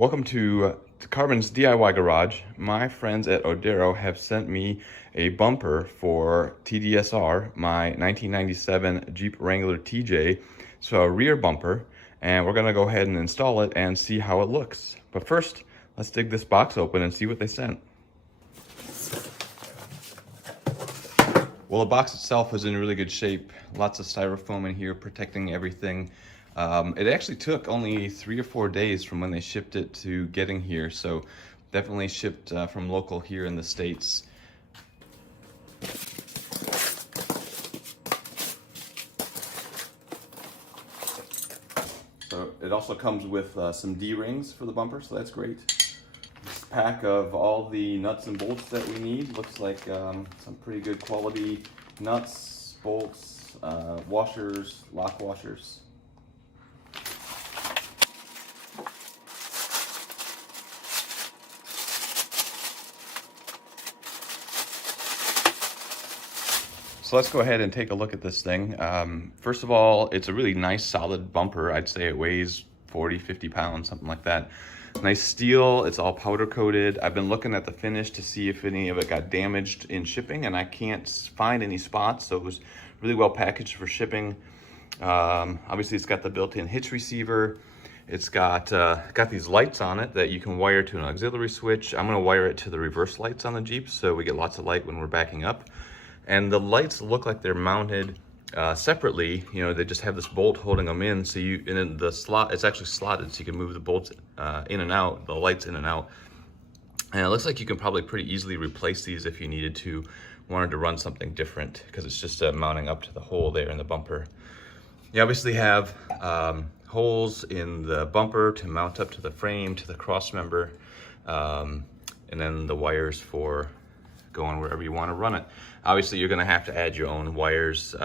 Welcome to Carbon's DIY Garage. My friends at OEDRO have sent me a bumper for TDSR, my 1997 Jeep Wrangler TJ. So a rear bumper, and we're gonna go ahead and install it and see how it looks. But first, let's dig this box open and see what they sent. Well, the box itself is in really good shape. Lots of styrofoam in here protecting everything. It actually took only 3 or 4 days from when they shipped it to getting here, so definitely shipped from local here in the States. So it also comes with some D-rings for the bumper, so that's great. This pack of all the nuts and bolts that we need. Looks like some pretty good quality nuts, bolts, washers, lock washers. So let's go ahead and take a look at this thing. First of all, it's a really nice solid bumper. I'd say it weighs 40, 50 pounds, something like that. Nice steel, it's all powder coated. I've been looking at the finish to see if any of it got damaged in shipping, and I can't find any spots, so it was really well packaged for shipping. Obviously it's got the built-in hitch receiver. It's got these lights on it that you can wire to an auxiliary switch. I'm gonna wire it to the reverse lights on the Jeep so we get lots of light when we're backing up. And the lights look like they're mounted separately. You know, they just have this bolt holding them in. So and in the slot, it's actually slotted, so you can move the bolts in and out, the lights in and out. And it looks like you can probably pretty easily replace these if you needed to, wanted to run something different, because it's just mounting up to the hole there in the bumper. You obviously have holes in the bumper to mount up to the frame, to the crossmember, and then the wires for going wherever you want to run it. Obviously, you're going to have to add your own wires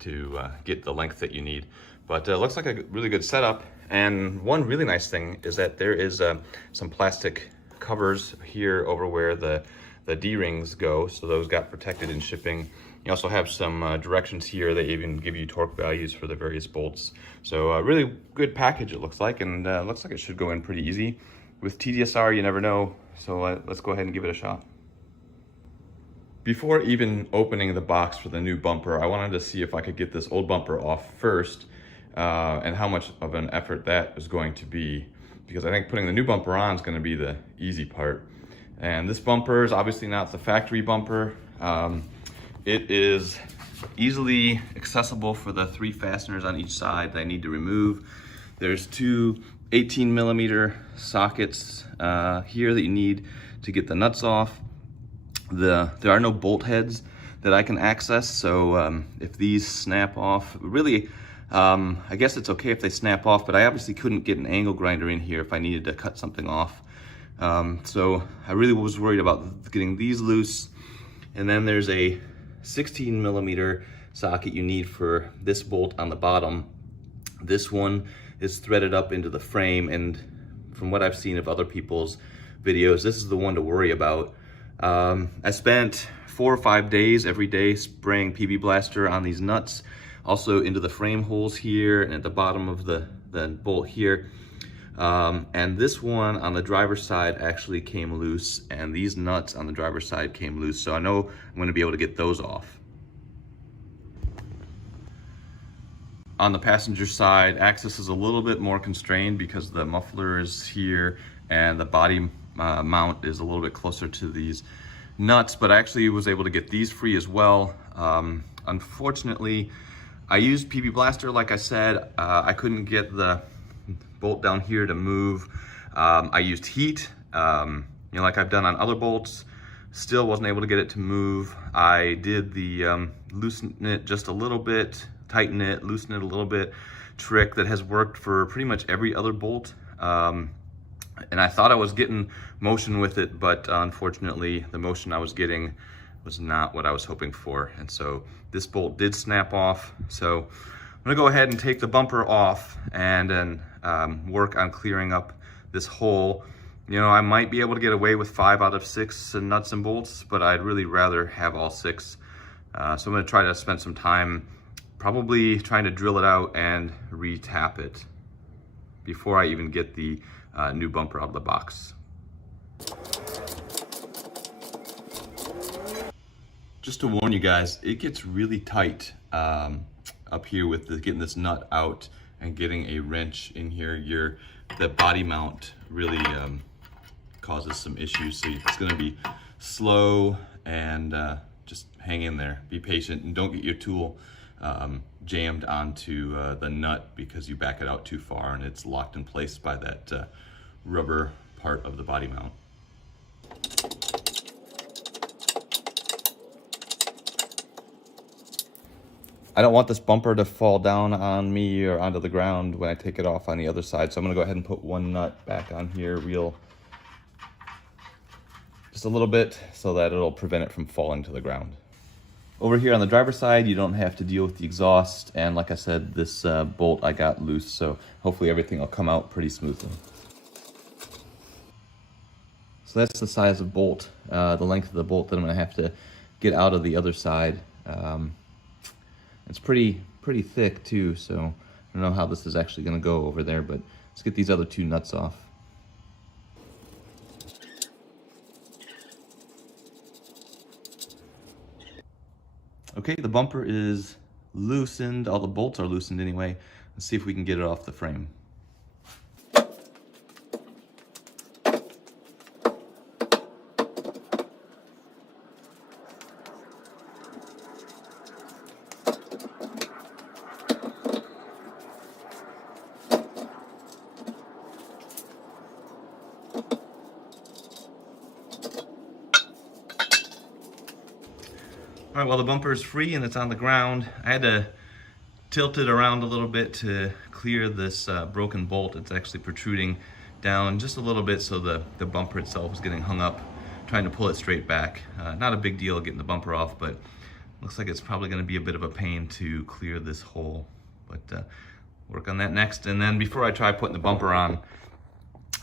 to get the length that you need. But it looks like a really good setup. And one really nice thing is that there is some plastic covers here over where the D-rings go. So those got protected in shipping. You also have some directions here. They even give you torque values for the various bolts. So a really good package it looks like, and looks like it should go in pretty easy. With TDSR, you never know. So let's go ahead and give it a shot. Before even opening the box for the new bumper, I wanted to see if I could get this old bumper off first, and how much of an effort that is going to be, because I think putting the new bumper on is going to be the easy part. And this bumper is obviously not the factory bumper. It is easily accessible for the 3 fasteners on each side that I need to remove. There's 2 18mm sockets here that you need to get the nuts off. There are no bolt heads that I can access, so if these snap off, really, I guess it's okay if they snap off, but I obviously couldn't get an angle grinder in here if I needed to cut something off. So I really was worried about getting these loose. And then there's a 16mm socket you need for this bolt on the bottom. This one is threaded up into the frame, and from what I've seen of other people's videos, this is the one to worry about. I spent 4 or 5 days every day spraying PB Blaster on these nuts, also into the frame holes here and at the bottom of the bolt here. And this one on the driver's side actually came loose, and these nuts on the driver's side came loose, so I know I'm going to be able to get those off. On the passenger side, access is a little bit more constrained because the muffler is here and the body mount is a little bit closer to these nuts, but I actually was able to get these free as well. Unfortunately, I used PB Blaster, like I said. I couldn't get the bolt down here to move. I used heat, like I've done on other bolts. Still wasn't able to get it to move. I did the loosen it just a little bit, tighten it, loosen it a little bit trick that has worked for pretty much every other bolt. And I thought I was getting motion with it, but unfortunately the motion I was getting was not what I was hoping for. And so this bolt did snap off. So I'm gonna go ahead and take the bumper off and then work on clearing up this hole. You know, I might be able to get away with 5 out of 6 nuts and bolts, but I'd really rather have all 6. So I'm gonna try to spend some time probably trying to drill it out and re-tap it. before I even get the new bumper out of the box. Just to warn you guys, it gets really tight up here with getting this nut out and getting a wrench in here. The body mount really causes some issues, so it's going to be slow and just hang in there. Be patient and don't get your tool jammed onto the nut because you back it out too far and it's locked in place by that rubber part of the body mount. I don't want this bumper to fall down on me or onto the ground when I take it off on the other side, so I'm gonna go ahead and put one nut back on here just a little bit so that it'll prevent it from falling to the ground. Over here on the driver's side, you don't have to deal with the exhaust, and like I said, this bolt I got loose, so hopefully everything will come out pretty smoothly. So that's the size of bolt, the length of the bolt that I'm gonna have to get out of the other side. It's pretty thick too, so I don't know how this is actually going to go over there, but let's get these other two nuts off. Okay, the bumper is loosened, all the bolts are loosened anyway. Let's see if we can get it off the frame. All right, well, the bumper is free and it's on the ground. I had to tilt it around a little bit to clear this broken bolt. It's actually protruding down just a little bit, so the bumper itself is getting hung up, trying to pull it straight back. Not a big deal getting the bumper off, but looks like it's probably gonna be a bit of a pain to clear this hole. But work on that next. And then before I try putting the bumper on,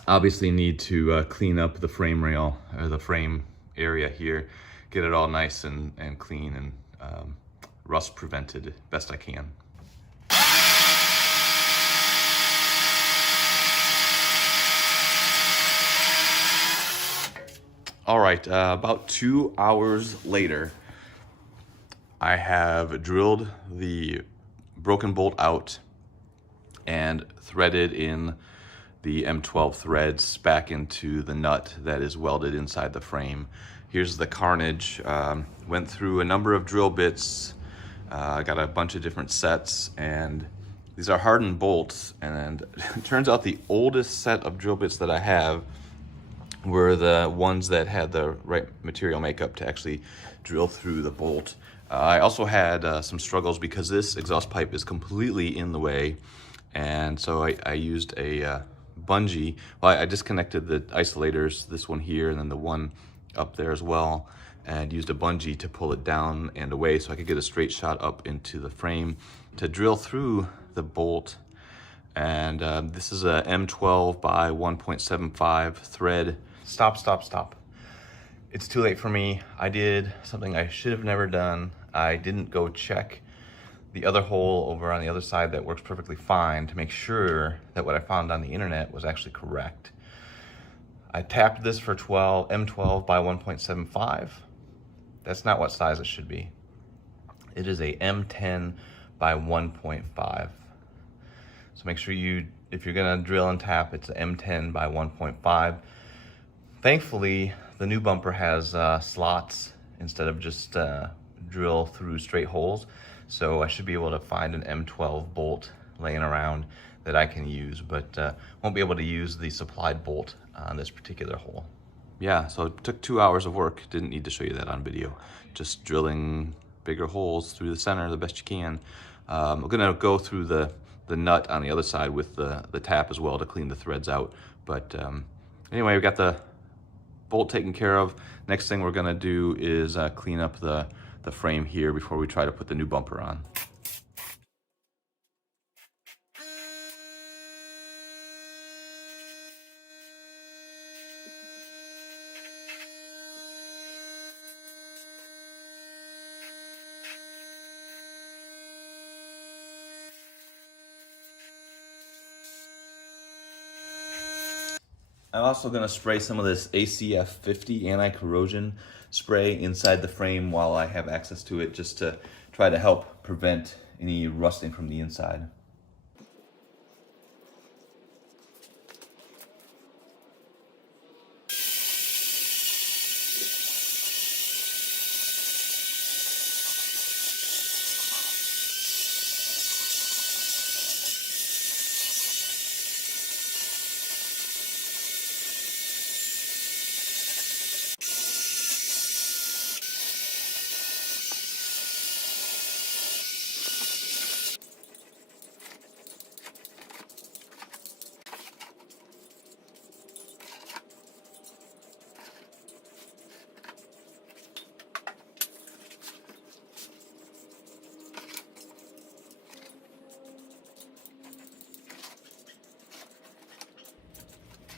obviously need to clean up the frame rail, or the frame area here. Get it all nice and clean and rust prevented best I can. All right, about 2 hours later, I have drilled the broken bolt out and threaded in the M12 threads back into the nut that is welded inside the frame. Here's the carnage. Went through a number of drill bits, got a bunch of different sets, and these are hardened bolts. And it turns out the oldest set of drill bits that I have were the ones that had the right material makeup to actually drill through the bolt. I also had some struggles because this exhaust pipe is completely in the way, and so I used a bungee. Well, I disconnected the isolators, this one here and then the one up there as well, and used a bungee to pull it down and away so I could get a straight shot up into the frame to drill through the bolt. And this is a M12 by 1.75 thread. Stop. It's too late for me. I did something I should have never done. I didn't go check the other hole over on the other side that works perfectly fine to make sure that what I found on the internet was actually correct. I tapped this for M12 by 1.75. That's not what size it should be. It is a M10 by 1.5. So make sure if you're gonna drill and tap, it's an M10 by 1.5. Thankfully, the new bumper has slots instead of just drill through straight holes. So I should be able to find an M12 bolt laying around that I can use, but won't be able to use the supplied bolt on this particular hole. Yeah, so it took 2 hours of work. Didn't need to show you that on video. Just drilling bigger holes through the center the best you can. I'm gonna go through the nut on the other side with the tap as well to clean the threads out. But anyway, we got the bolt taken care of. Next thing we're gonna do is clean up the frame here before we try to put the new bumper on. I'm also going to spray some of this ACF 50 anti-corrosion spray inside the frame while I have access to it, just to try to help prevent any rusting from the inside.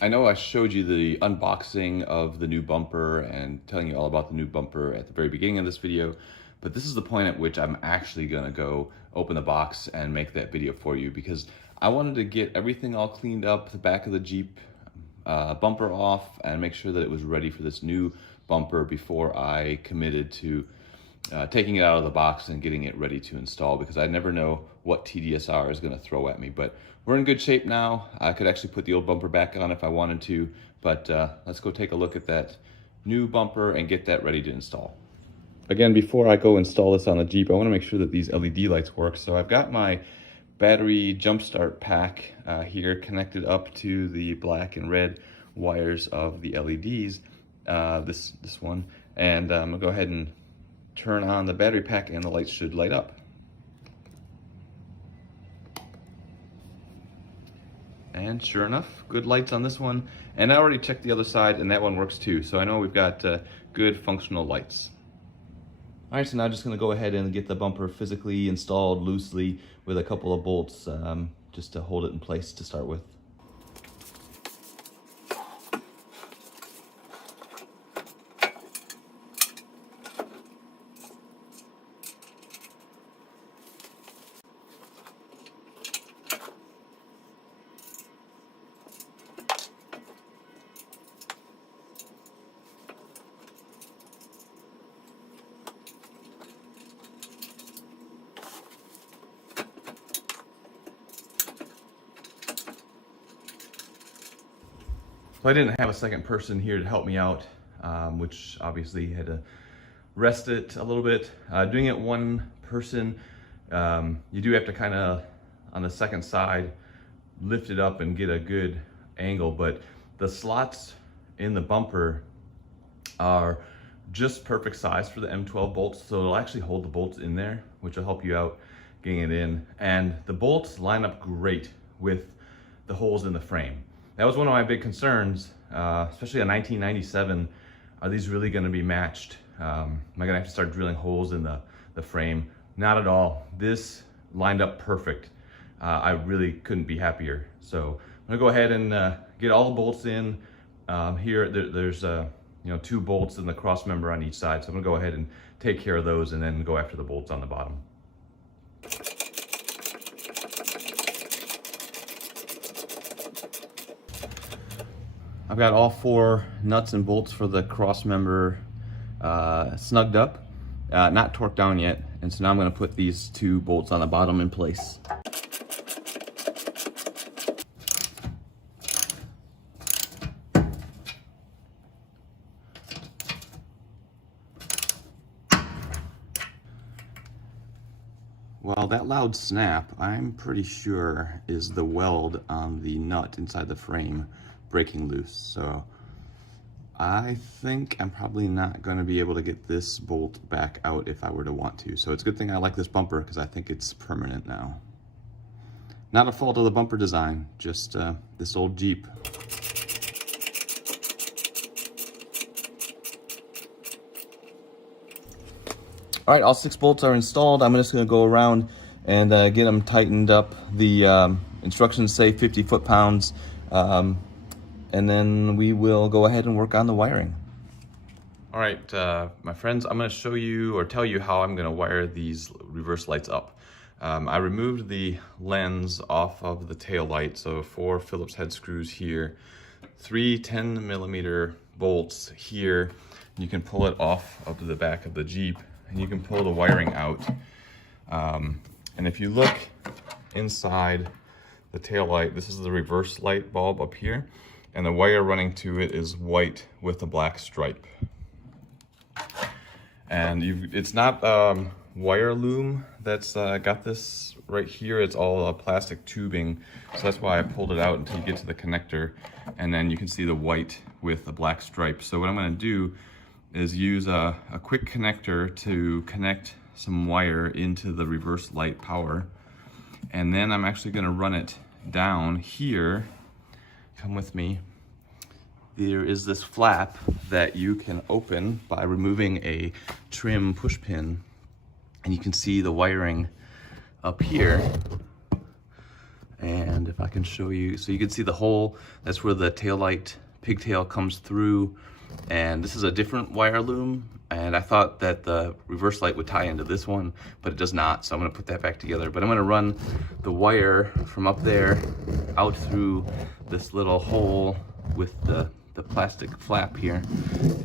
I know I showed you the unboxing of the new bumper and telling you all about the new bumper at the very beginning of this video, but this is the point at which I'm actually gonna go open the box and make that video for you, because I wanted to get everything all cleaned up, the back of the Jeep bumper off, and make sure that it was ready for this new bumper before I committed to taking it out of the box and getting it ready to install, because I never know what TDSR is going to throw at me. But we're in good shape now. I could actually put the old bumper back on if I wanted to, but let's go take a look at that new bumper and get that ready to install. Again, before I go install this on the Jeep, I want to make sure that these LED lights work. So I've got my battery jumpstart pack here connected up to the black and red wires of the LEDs, this one, and I'm gonna go ahead and turn on the battery pack and the lights should light up. And sure enough, good lights on this one. And I already checked the other side and that one works too. So I know we've got good functional lights. All right, so now I'm just gonna go ahead and get the bumper physically installed loosely with a couple of bolts just to hold it in place to start with. So I didn't have a second person here to help me out, which obviously had to rest it a little bit. Doing it one person, you do have to kind of, on the second side, lift it up and get a good angle, but the slots in the bumper are just perfect size for the M12 bolts, so it'll actually hold the bolts in there, which will help you out getting it in. And the bolts line up great with the holes in the frame. That was one of my big concerns, especially a 1997. Are these really going to be matched? Am I going to have to start drilling holes in the frame? Not at all. This lined up perfect. I really couldn't be happier. So I'm going to go ahead and get all the bolts in. Here, there's 2 bolts in the cross member on each side. So I'm going to go ahead and take care of those and then go after the bolts on the bottom. I've got all 4 nuts and bolts for the cross member snugged up, not torqued down yet, and so now I'm going to put these 2 bolts on the bottom in place. Well, that loud snap, I'm pretty sure, is the weld on the nut inside the frame breaking loose. So I think I'm probably not going to be able to get this bolt back out if I were to want to. So it's a good thing I like this bumper, because I think it's permanent now. Not a fault of the bumper design, just this old Jeep. All right, all 6 bolts are installed. I'm just going to go around and get them tightened up. The instructions say 50 foot-pounds. And then we will go ahead and work on the wiring. All right, my friends, I'm going to show you or tell you how I'm going to wire these reverse lights up. I removed the lens off of the tail light, so 4 Phillips head screws here. three 10mm bolts here. You can pull it off of the back of the Jeep, and you can pull the wiring out. And if you look inside the tail light, this is the reverse light bulb up here, and the wire running to it is white with a black stripe. And it's not wire loom that's got this right here. It's all plastic tubing, so that's why I pulled it out until you get to the connector, and then you can see the white with the black stripe. So what I'm going to do is use a quick connector to connect some wire into the reverse light power, and then I'm actually going to run it down here. Come with me. There is this flap that you can open by removing a trim push pin, and you can see the wiring up here. And if I can show you, so you can see the hole, that's where the taillight pigtail comes through. And this is a different wire loom, and I thought that the reverse light would tie into this one, but it does not, so I'm going to put that back together. But I'm going to run the wire from up there out through this little hole with the plastic flap here,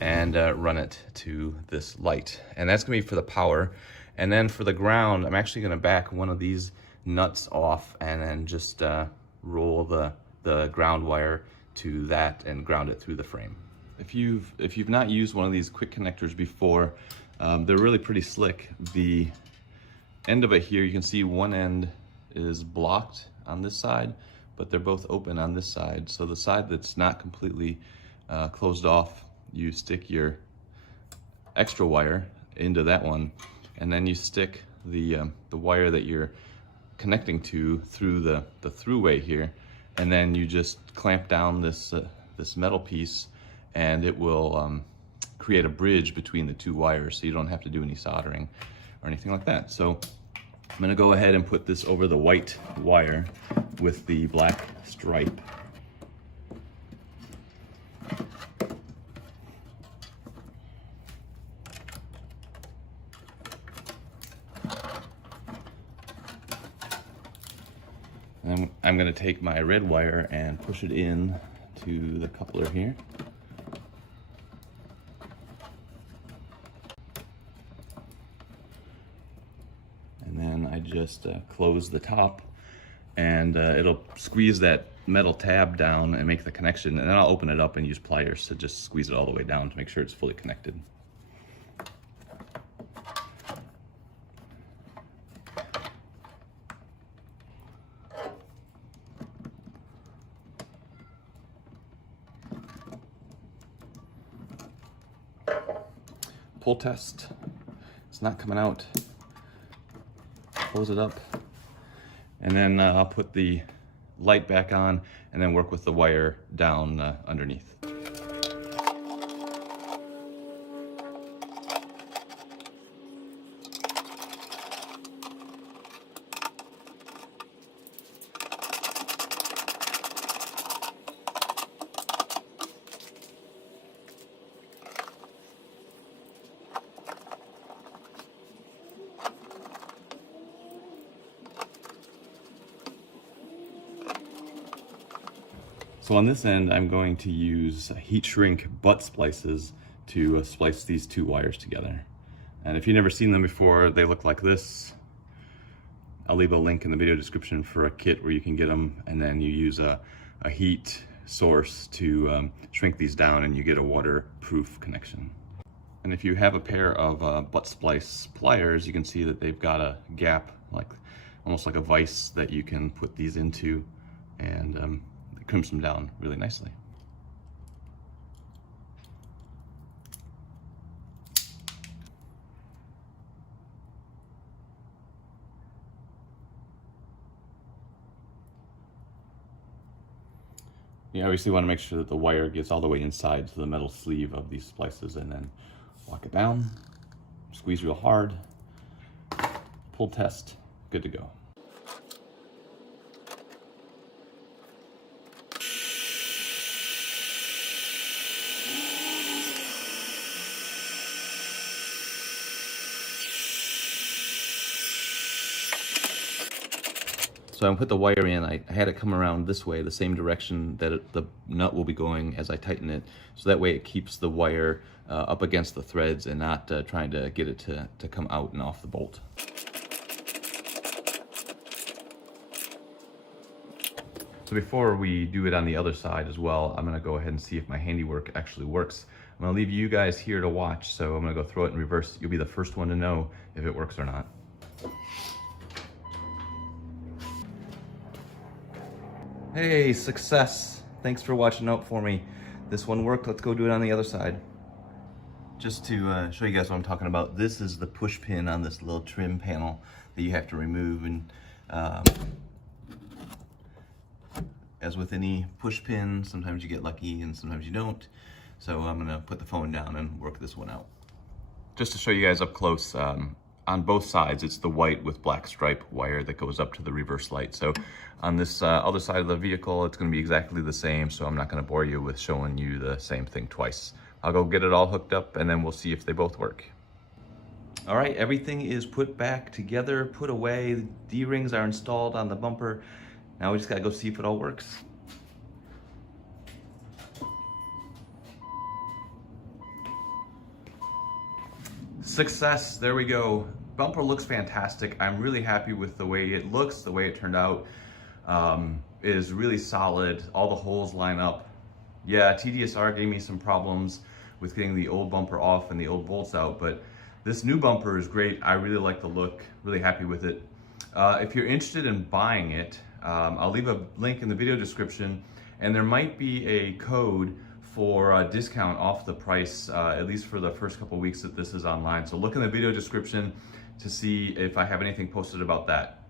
and run it to this light. And that's going to be for the power. And then for the ground, I'm actually going to back one of these nuts off and then just roll the ground wire to that and ground it through the frame. If you've not used one of these quick connectors before, they're really pretty slick. The end of it here, you can see one end is blocked on this side, but they're both open on this side. So the side that's not completely closed off, you stick your extra wire into that one, and then you stick the wire that you're connecting to through the throughway here, and then you just clamp down this metal piece, and it will create a bridge between the two wires, so you don't have to do any soldering or anything like that. So I'm going to go ahead and put this over the white wire with the black stripe. And I'm going to take my red wire and push it in to the coupler here. And then I just close the top, and it'll squeeze that metal tab down and make the connection, and then I'll open it up and use pliers to just squeeze it all the way down to make sure it's fully connected. Pull test, it's not coming out. Close it up, and then I'll put the light back on and then work with the wire down underneath. So on this end, I'm going to use heat shrink butt splices to splice these two wires together. And if you've never seen them before, they look like this. I'll leave a link in the video description for a kit where you can get them, and then you use a heat source to shrink these down, and you get a waterproof connection. And if you have a pair of butt splice pliers, you can see that they've got a gap, like almost like a vise that you can put these into, and it crimps them down really nicely. You obviously want to make sure that the wire gets all the way inside to the metal sleeve of these splices, and then lock it down, squeeze real hard, pull test, good to go. So I put the wire in, I had it come around this way, the same direction that the nut will be going as I tighten it. So that way it keeps the wire up against the threads and not trying to get it to come out and off the bolt. So before we do it on the other side as well, I'm gonna go ahead and see if my handiwork actually works. I'm gonna leave you guys here to watch, so I'm gonna go throw it in reverse. You'll be the first one to know if it works or not. Hey, success. Thanks for watching out for me. This one worked, let's go do it on the other side. Just to show you guys what I'm talking about, this is the push pin on this little trim panel that you have to remove. And as with any push pin, sometimes you get lucky and sometimes you don't. So I'm gonna put the phone down and work this one out. Just to show you guys up close, on both sides, it's the white with black stripe wire that goes up to the reverse light. So on this other side of the vehicle, it's gonna be exactly the same, so I'm not gonna bore you with showing you the same thing twice. I'll go get it all hooked up and then we'll see if they both work. All right, everything is put back together, put away. The D-rings are installed on the bumper. Now we just gotta go see if it all works. Success, there we go. Bumper looks fantastic. I'm really happy with the way it looks, the way it turned out. It is really solid. All the holes line up. Yeah, TDSR gave me some problems with getting the old bumper off and the old bolts out, but this new bumper is great. I really like the look, really happy with it. If you're interested in buying it, I'll leave a link in the video description, and there might be a code for a discount off the price, at least for the first couple weeks that this is online. So look in the video description to see if I have anything posted about that.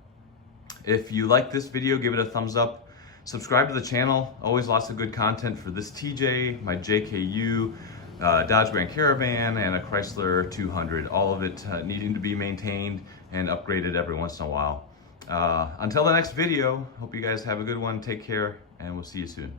If you like this video, give it a thumbs up. Subscribe to the channel. Always lots of good content for this TJ, my JKU, Dodge Grand Caravan, and a Chrysler 200. All of it needing to be maintained and upgraded every once in a while. Until the next video, hope you guys have a good one. Take care, and we'll see you soon.